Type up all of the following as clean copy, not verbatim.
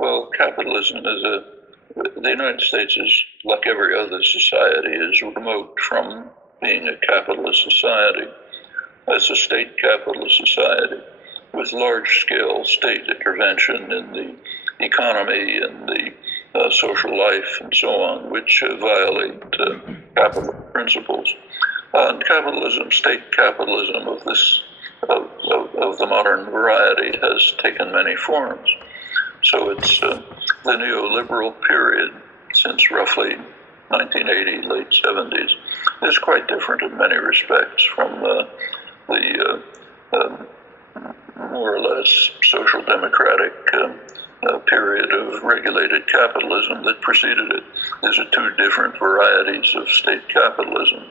Well, capitalism the United States is, like every other society, is remote from being a capitalist society. It's a state capitalist society with large-scale state intervention in the economy and the social life and so on, which violate capital principles. And capitalism, state capitalism of the modern variety, has taken many forms. So it's the neoliberal period since roughly 1980, late 70s, is quite different in many respects from the more or less social democratic period of regulated capitalism that preceded it. These are two different varieties of state capitalism.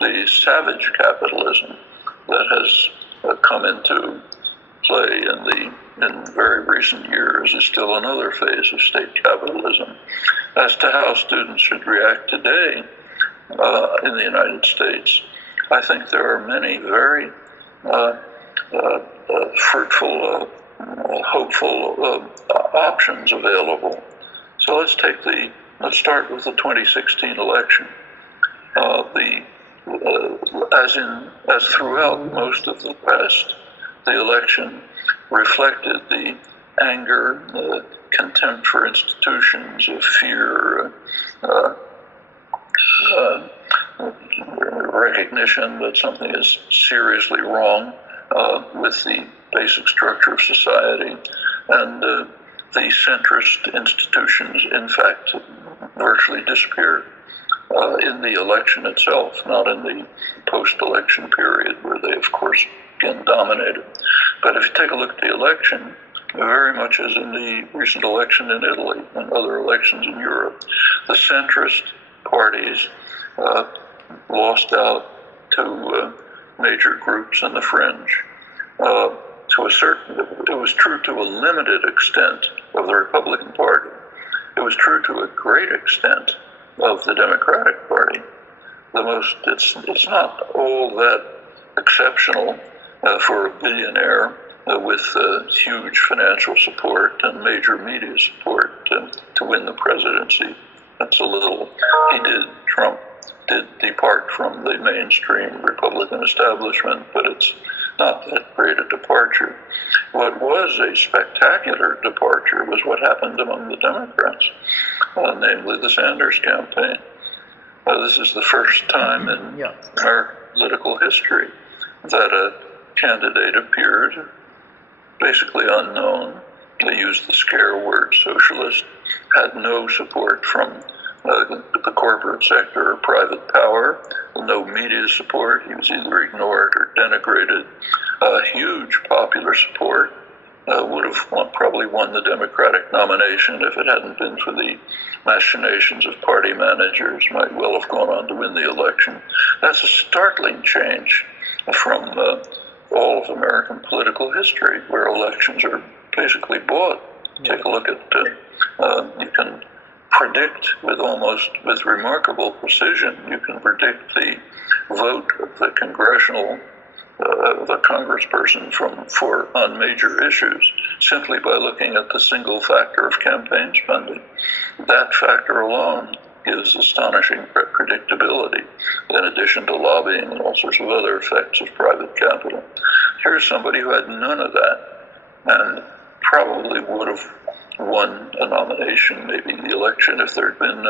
The savage capitalism that has come into play in very recent years is still another phase of state capitalism. As to how students should react today in the United States, I think there are many very fruitful, hopeful options available. So let's start with the 2016 election. As throughout most of the West, the election reflected the anger, the contempt for institutions, of fear, recognition that something is seriously wrong with the basic structure of society, and the centrist institutions, in fact, virtually disappeared in the election itself, not in the post-election period, where they, of course, again dominated. But if you take a look at the election, very much as in the recent election in Italy and other elections in Europe, the centrist parties lost out to major groups in the fringe. It was true to a limited extent of the Republican Party. It was true to a great extent of the Democratic Party. It's not all that exceptional for a billionaire with huge financial support and major media support to win the presidency. Trump did depart from the mainstream Republican establishment, but it's not that great a departure. What was a spectacular departure was what happened among the Democrats, namely the Sanders campaign. This is the first time in our political history that a candidate appeared basically unknown. They used the scare word socialist, had no support from the corporate sector or private power, no media support. He was either ignored or denigrated. Huge popular support. Would have probably won the Democratic nomination if it hadn't been for the machinations of party managers. Might well have gone on to win the election. That's a startling change from all of American political history, where elections are basically bought. Take a look at, you can predict with remarkable precision, you can predict the vote of the the congressperson on major issues simply by looking at the single factor of campaign spending. That factor alone gives astonishing predictability, in addition to lobbying and all sorts of other effects of private capital. Here's somebody who had none of that and probably would have won a nomination, maybe the election, if there had been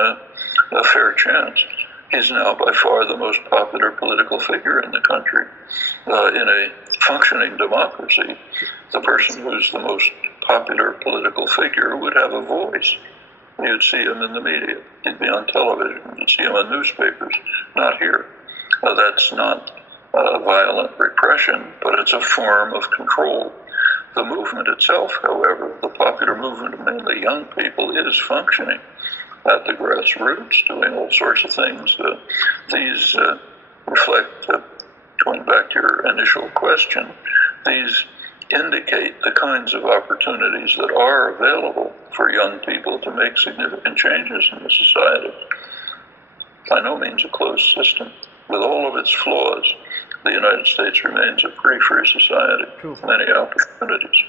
a fair chance. He's now by far the most popular political figure in the country. In a functioning democracy, the person who's the most popular political figure would have a voice. You'd see him in the media. He'd be on television. You'd see him in newspapers. Not here. That's not violent repression, but it's a form of control. The movement itself, however, the popular movement of mainly young people, is functioning at the grassroots, doing all sorts of things. These reflect, going back to your initial question, these indicate the kinds of opportunities that are available for young people to make significant changes in the society. By no means a closed system. With all of its flaws, the United States remains a pretty free society with many opportunities.